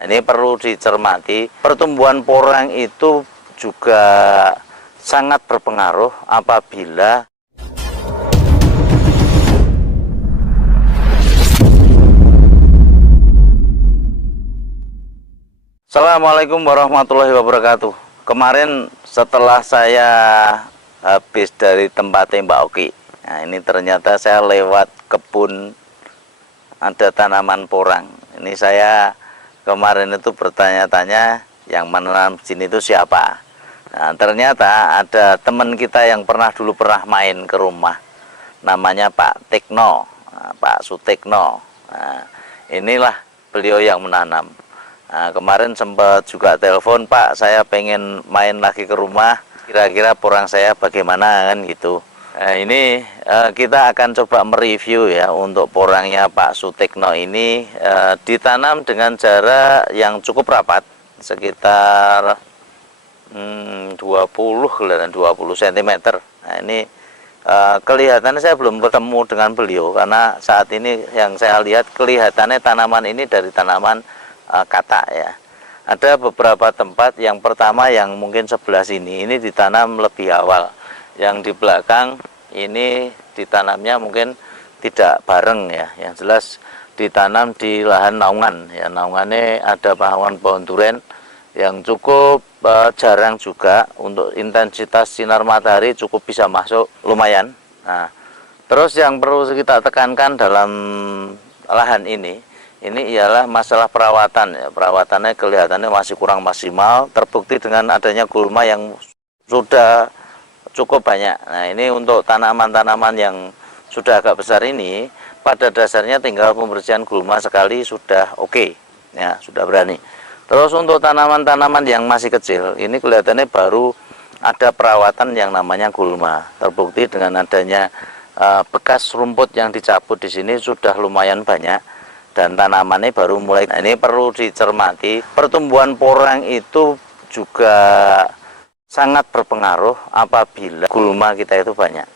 Ini perlu dicermati, pertumbuhan porang itu juga sangat berpengaruh apabila Assalamualaikum warahmatullahi wabarakatuh. Kemarin setelah saya habis dari tempatnya Mbak Oki, nah ini ternyata saya lewat kebun ada tanaman porang. Ini saya kemarin itu bertanya-tanya yang menanam sini itu siapa. Nah, ternyata ada teman kita yang dulu pernah main ke rumah, namanya Pak Tekno, Pak Sutekno. Nah, inilah beliau yang menanam. Nah, kemarin sempat juga telepon, Pak, saya pengen main lagi ke rumah, kira-kira porang saya bagaimana kan gitu. Nah, ini kita akan coba mereview ya untuk porangnya Pak Sutekno ini ditanam dengan jarak yang cukup rapat, sekitar 20 kelihatan 20 cm. Nah, ini kelihatannya saya belum bertemu dengan beliau karena saat ini yang saya lihat kelihatannya tanaman ini dari tanaman katak ya. Ada beberapa tempat, yang pertama yang mungkin sebelah sini ini ditanam lebih awal, yang di belakang ini ditanamnya mungkin tidak bareng ya, yang jelas ditanam di lahan naungan ya. Naungannya ada pohon duren yang cukup jarang juga, untuk intensitas sinar matahari cukup bisa masuk lumayan. Nah, terus yang perlu kita tekankan dalam lahan ini ialah masalah perawatan ya. Perawatannya kelihatannya masih kurang maksimal, terbukti dengan adanya gulma yang sudah cukup banyak. Nah, ini untuk tanaman-tanaman yang sudah agak besar ini, pada dasarnya tinggal pembersihan gulma sekali sudah oke ya, sudah berani. Terus untuk tanaman-tanaman yang masih kecil, ini kelihatannya baru ada perawatan yang namanya gulma. Terbukti dengan adanya bekas rumput yang dicabut di sini sudah lumayan banyak, dan tanamannya baru mulai. Nah, ini perlu dicermati, pertumbuhan porang itu juga sangat berpengaruh apabila gulma kita itu banyak.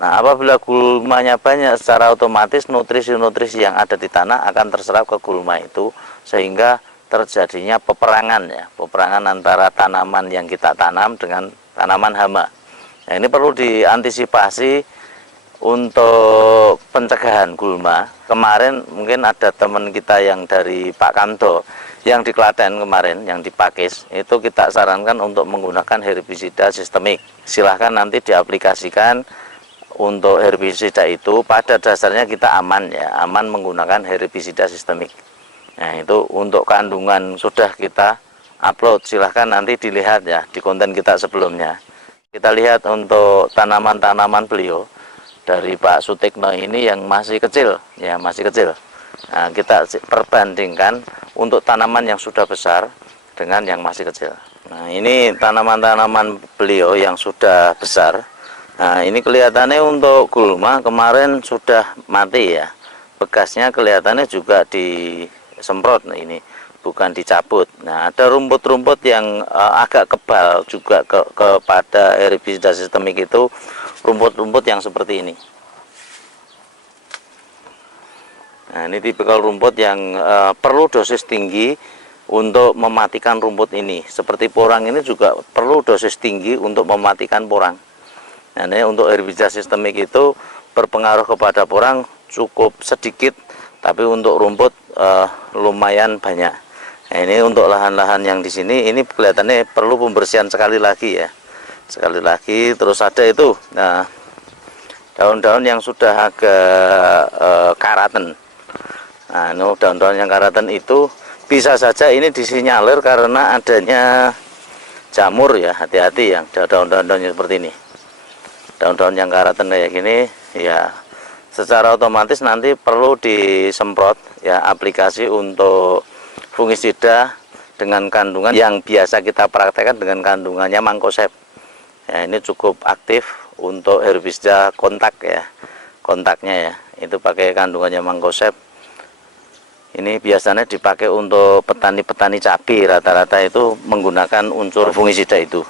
Nah, apabila gulmanya banyak, secara otomatis nutrisi-nutrisi yang ada di tanah akan terserap ke gulma itu, sehingga terjadinya peperangan ya, peperangan antara tanaman yang kita tanam dengan tanaman hama. Nah, ini perlu diantisipasi untuk pencegahan gulma. Kemarin mungkin ada teman kita yang dari Pak Kanto yang di Klaten kemarin, yang di Pakis, itu kita sarankan untuk menggunakan herbisida sistemik. Silahkan nanti diaplikasikan untuk herbisida itu. Pada dasarnya kita aman ya, aman menggunakan herbisida sistemik. Nah, itu untuk kandungan sudah kita upload, silahkan nanti dilihat ya di konten kita sebelumnya. Kita lihat untuk tanaman-tanaman beliau dari Pak Sutekno ini yang masih kecil ya, masih kecil. Nah, kita perbandingkan untuk tanaman yang sudah besar dengan yang masih kecil. Nah, ini tanaman-tanaman beliau yang sudah besar. Nah, ini kelihatannya untuk gulma kemarin sudah mati ya, bekasnya kelihatannya juga disemprot. Nah, ini bukan dicabut. Nah, ada rumput-rumput yang agak kebal juga kepada herbisida sistemik itu, rumput-rumput yang seperti ini. Nah, ini tipikal rumput yang perlu dosis tinggi untuk mematikan rumput ini. Seperti porang ini juga perlu dosis tinggi untuk mematikan porang. Nah, ini untuk herbisida sistemik itu berpengaruh kepada porang cukup sedikit, tapi untuk rumput lumayan banyak. Nah, ini untuk lahan-lahan yang di sini, ini kelihatannya perlu pembersihan sekali lagi ya, sekali lagi. Terus ada itu, nah, daun-daun yang sudah agak karaten. Nah, ini daun-daun yang karaten itu bisa saja ini disinyalir karena adanya jamur ya, hati-hati yang daun-daun seperti ini. Daun-daun yang karaten kayak gini ya, secara otomatis nanti perlu disemprot ya, aplikasi untuk fungisida dengan kandungan yang biasa kita praktekkan dengan kandungannya Mancozeb. Ya, ini cukup aktif untuk herbisida kontak ya, kontaknya ya, itu pakai kandungannya Mancozeb. Ini biasanya dipakai untuk petani-petani cabai, rata-rata itu menggunakan unsur fungisida itu.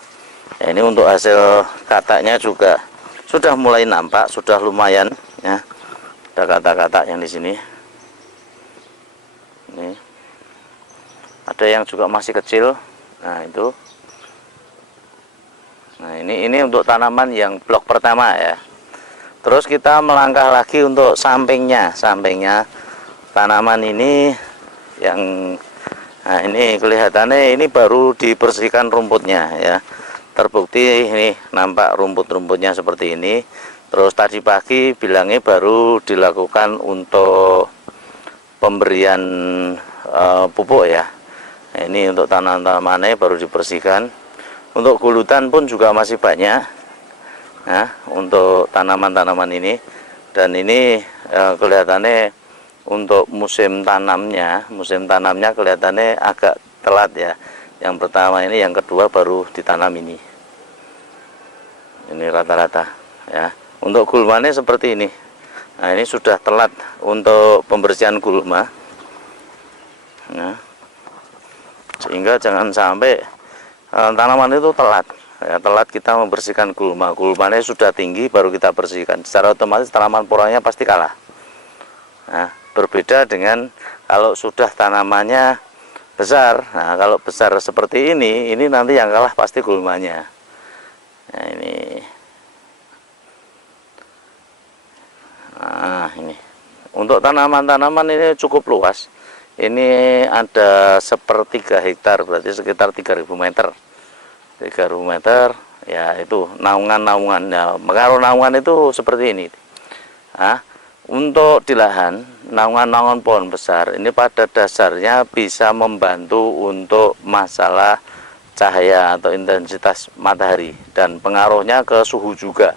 Ya, ini untuk hasil kataknya juga sudah mulai nampak, sudah lumayan ya. Ada katak-katak yang di sini. Ini ada yang juga masih kecil. Nah itu, nah ini untuk tanaman yang blok pertama ya. Terus kita melangkah lagi untuk sampingnya tanaman ini yang, nah ini kelihatannya ini baru dibersihkan rumputnya ya. Terbukti ini nampak rumput-rumputnya seperti ini. Terus tadi pagi bilangnya baru dilakukan untuk pemberian pupuk ya. Nah, ini untuk tanaman-tanamannya baru dibersihkan. Untuk gulutan pun juga masih banyak. Nah, untuk tanaman-tanaman ini, dan ini kelihatannya untuk musim tanamnya kelihatannya agak telat ya. Yang pertama ini, yang kedua baru ditanam ini. Ini rata-rata ya. Untuk gulmanya seperti ini. Nah, ini sudah telat untuk pembersihan gulma. Nah, sehingga jangan sampai tanaman itu telat ya, telat kita membersihkan gulmanya sudah tinggi baru kita bersihkan, secara otomatis tanaman porangnya pasti kalah. Nah, berbeda dengan kalau sudah tanamannya besar. Nah, kalau besar seperti ini nanti yang kalah pasti gulmanya. Nah, ini untuk tanaman-tanaman ini cukup luas. Ini ada 1/3 hektar, berarti sekitar 3.000 meter. 3.000 meter ya, itu naungan-naungan ya. Kalau naungan itu seperti ini. Nah, untuk di lahan naungan-naungan pohon besar ini pada dasarnya bisa membantu untuk masalah cahaya atau intensitas matahari, dan pengaruhnya ke suhu juga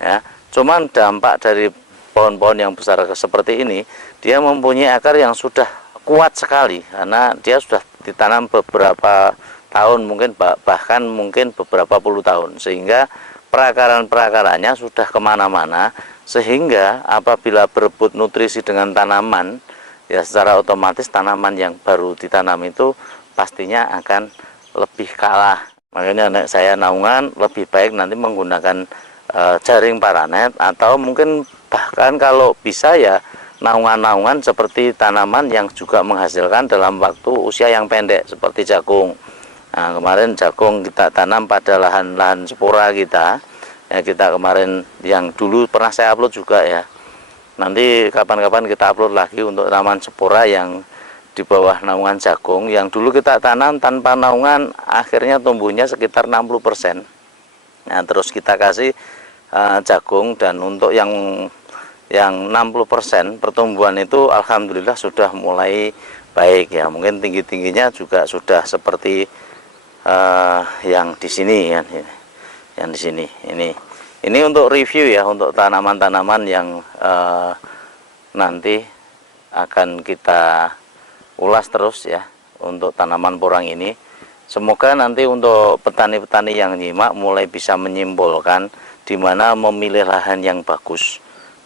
ya. Cuman dampak dari pohon-pohon yang besar seperti ini, dia mempunyai akar yang sudah kuat sekali karena dia sudah ditanam beberapa tahun, mungkin bahkan mungkin beberapa puluh tahun, sehingga perakaran-perakarannya sudah kemana-mana, sehingga apabila berebut nutrisi dengan tanaman ya, secara otomatis tanaman yang baru ditanam itu pastinya akan lebih kalah. Makanya saya naungan lebih baik nanti menggunakan jaring paranet, atau mungkin bahkan kalau bisa ya naungan-naungan seperti tanaman yang juga menghasilkan dalam waktu usia yang pendek seperti jagung. Nah, kemarin jagung kita tanam pada lahan-lahan spora kita ya, kita kemarin yang dulu pernah saya upload juga ya. Nanti kapan-kapan kita upload lagi untuk tanaman spora yang di bawah naungan jagung, yang dulu kita tanam tanpa naungan, akhirnya tumbuhnya sekitar 60%. Nah, terus kita kasih jagung, dan untuk yang 60% pertumbuhan itu alhamdulillah sudah mulai baik ya. Mungkin tinggi-tingginya juga sudah seperti yang di sini ya. Yang di sini ini untuk review ya, untuk tanaman-tanaman yang nanti akan kita ulas terus ya untuk tanaman porang ini. Semoga nanti untuk petani-petani yang nyimak mulai bisa menyimpulkan di mana memilih lahan yang bagus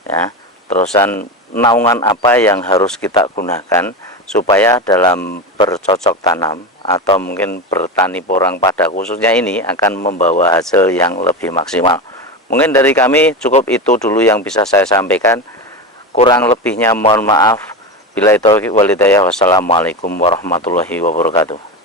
ya, terusan naungan apa yang harus kita gunakan supaya dalam bercocok tanam atau mungkin bertani porang pada khususnya ini akan membawa hasil yang lebih maksimal. Mungkin dari kami cukup itu dulu yang bisa saya sampaikan, kurang lebihnya mohon maaf. Billahi taufiq wal hidayah. Wassalamualaikum warahmatullahi wabarakatuh.